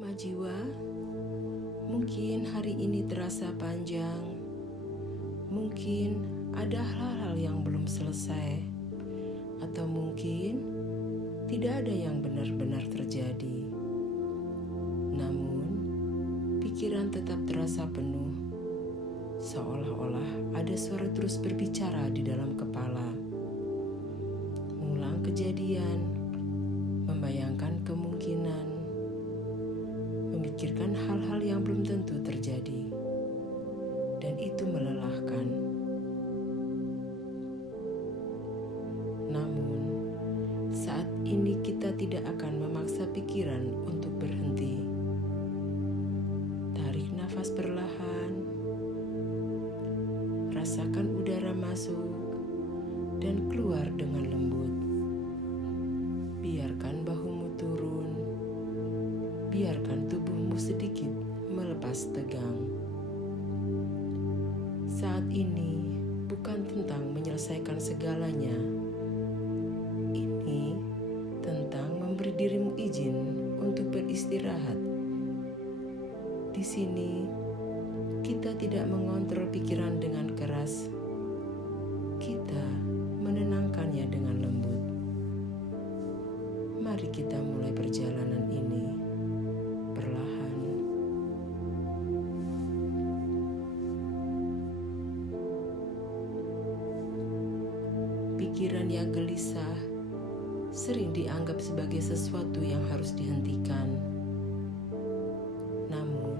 Rumah jiwa, mungkin hari ini terasa panjang, mungkin ada hal-hal yang belum selesai, atau mungkin tidak ada yang benar-benar terjadi. Namun, pikiran tetap terasa penuh, seolah-olah ada suara terus berbicara di dalam kepala. Mengulang kejadian, membayangkan kemungkinan, memikirkan hal-hal yang belum tentu terjadi, dan itu melelahkan. Namun, saat ini kita tidak akan memaksa pikiran untuk berhenti. Tarik nafas perlahan, rasakan udara masuk dan keluar dengan lembut. Biarkan bahumu turun, biarkan tubuhmu sedikit melepas tegang. Saat ini bukan tentang menyelesaikan segalanya. Ini tentang memberi dirimu izin untuk beristirahat. Di sini, kita tidak mengontrol pikiran dengan keras. Kita menenangkannya dengan lembut. Mari kita mulai perjalanan ini perlahan. Pikiran yang gelisah sering dianggap sebagai sesuatu yang harus dihentikan. Namun,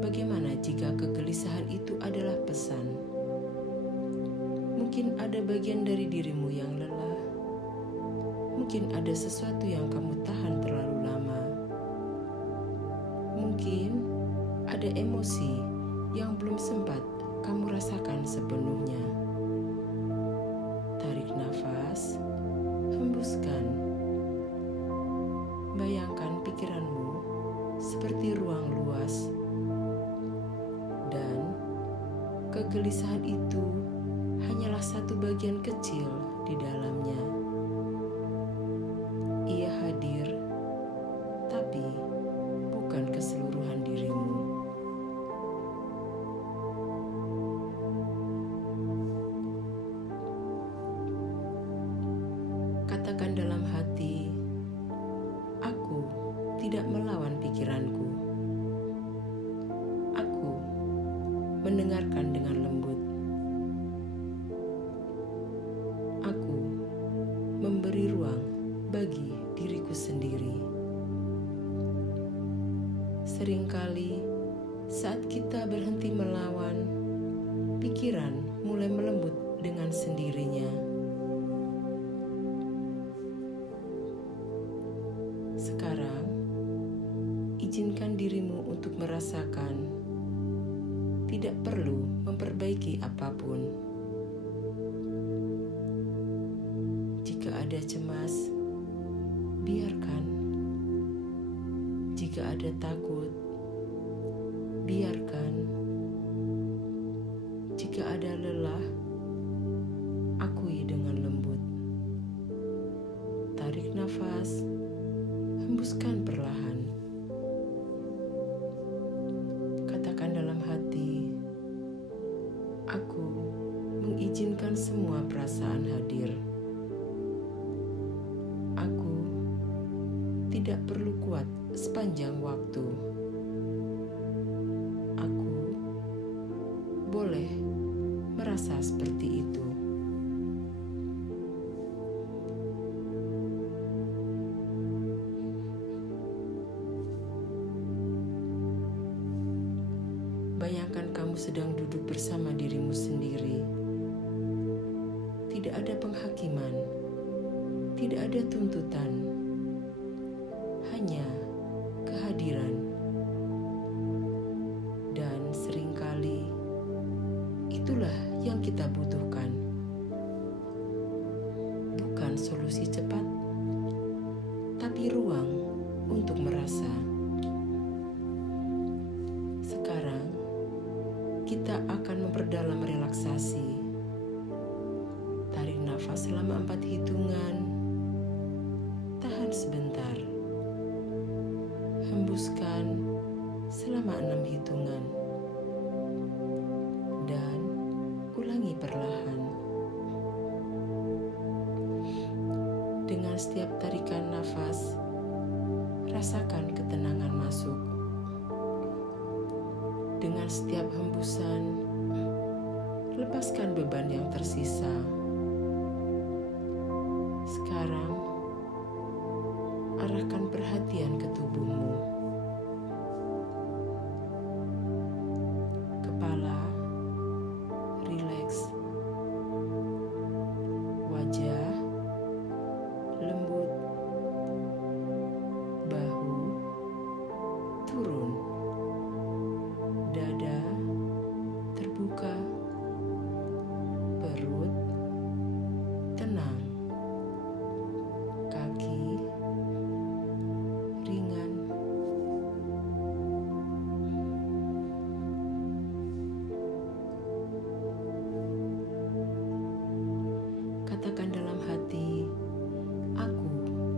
bagaimana jika kegelisahan itu adalah pesan? Mungkin ada bagian dari dirimu yang lelah. Mungkin ada sesuatu yang kamu tahan terlalu lama. Mungkin ada emosi yang belum sempat kamu rasakan sepenuhnya. Tarik nafas, hembuskan. Bayangkan pikiranmu seperti ruang luas. Dan kegelisahan itu hanyalah satu bagian kecil di dalamnya. Ia hadir, tapi bukan keseluruhan dirimu. Katakan dalam hati, aku tidak melawan pikiranku. Aku mendengarkan dengan lembut. Aku memberi ruang bagi diriku sendiri. Seringkali saat kita berhenti melawan, pikiran mulai melembut dengan sendirinya. Sekarang, izinkan dirimu untuk merasakan. Tidak perlu memperbaiki apapun. Jika ada cemas, biarkan. Jika ada takut, biarkan. Jika ada lelah, akui dengan lembut. Tarik nafas, hembuskan perlahan. Katakan dalam hati, aku mengizinkan semua perasaan hadir. Aku tidak perlu kuat sepanjang waktu. Aku boleh merasa seperti itu. Bayangkan kamu sedang duduk bersama dirimu sendiri. Tidak ada penghakiman, tidak ada tuntutan, hanya kehadiran. Dan seringkali itulah yang kita butuhkan. Bukan solusi cepat, tapi ruang untuk merasa. Sekarang, kita akan memperdalam relaksasi. Tarik nafas selama 4 hitungan. Tahan sebentar. Hembuskan selama 6 hitungan dan ulangi perlahan. Dengan setiap tarikan nafas, rasakan ketenangan masuk. Dengan setiap hembusan, lepaskan beban yang tersisa. Sekarang, arahkan perhatian ke tubuhmu. Kepala rileks, wajah lembut, bahu turun, dada terbuka, perut tenang, kaki ringan. Katakan dalam hati, aku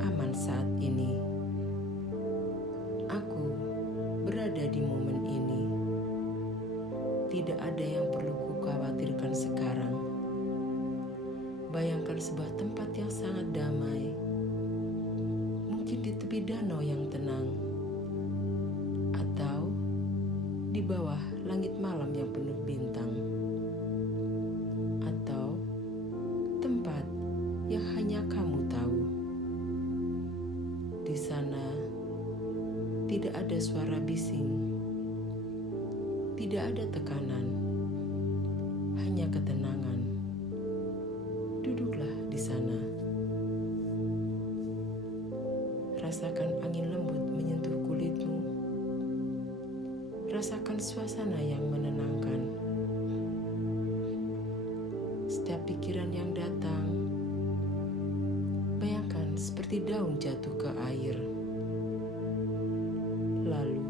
aman saat ini. Aku berada di momen ini. Tidak ada yang perlu kukhawatirkan sekarang. Bayangkan sebuah tempat yang sangat damai, mungkin di tepi danau yang tenang, atau di bawah langit malam yang penuh bintang, atau tempat yang hanya kamu tahu. Di sana tidak ada suara bising, tidak ada tekanan, hanya ketenangan. Duduklah di sana. Rasakan angin lembut menyentuh kulitmu. Rasakan suasana yang menenangkan. Setiap pikiran yang datang, bayangkan seperti daun jatuh ke air, lalu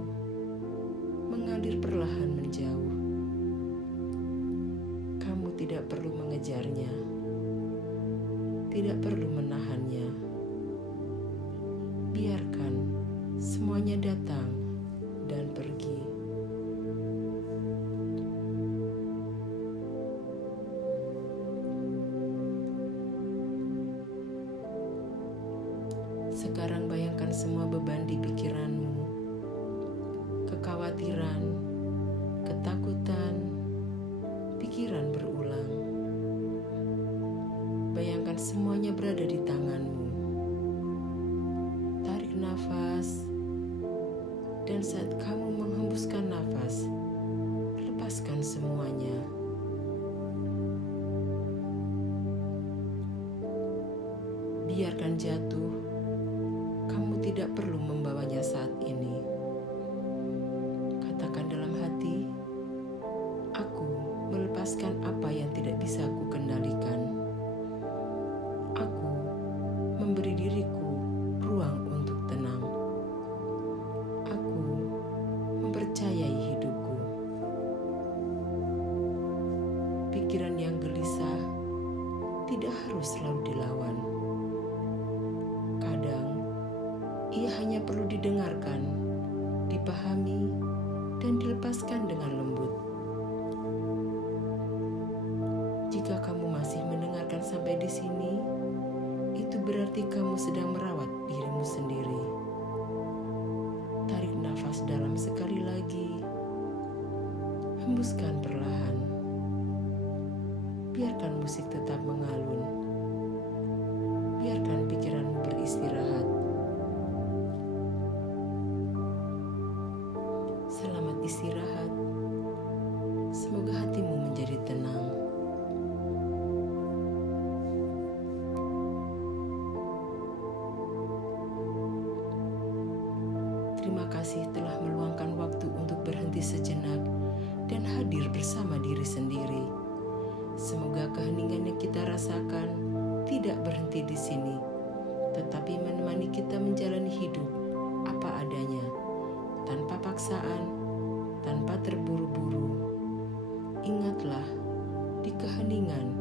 mengalir perlahan menjauh. Kamu tidak perlu mengejarnya, tidak perlu menahannya. Biarkan semuanya datang dan pergi. Sekarang bayangkan semua beban di pikiranmu, kekhawatiran, ketakutan, pikiran berulang. Bayangkan semuanya berada di tanganmu. Tarik nafas, dan saat kamu menghembuskan nafas, lepaskan semuanya. Biarkan jatuh, kamu tidak perlu membawanya saat ini. Katakan dalam hati, aku melepaskan apa yang tidak bisa aku kendalikan. Aku memberi diriku ruang untuk tenang. Aku mempercayai hidupku. Pikiran yang gelisah tidak harus selalu dilawan. Kadang ia hanya perlu didengarkan, dipahami, dan dilepaskan dengan lembut. Jika kamu masih mendengarkan sampai di sini, itu berarti kamu sedang merawat dirimu sendiri. Tarik nafas dalam sekali lagi. Hembuskan perlahan. Biarkan musik tetap mengalun. Biarkan pikiranmu beristirahat. Selamat istirahat. Semoga hatimu menjadi tenang. Terima kasih telah meluangkan waktu untuk berhenti sejenak dan hadir bersama diri sendiri. Semoga keheningan yang kita rasakan tidak berhenti di sini, tetapi menemani kita menjalani hidup apa adanya, tanpa paksaan, tanpa terburu-buru. Ingatlah, di keheningan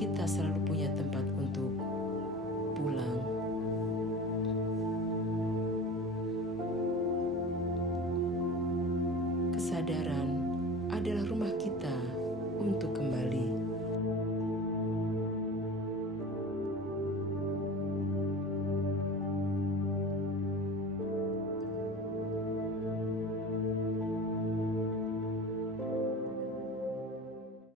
kita selalu punya tempat untuk pulang. kesadaran adalah rumah kita untuk kembali.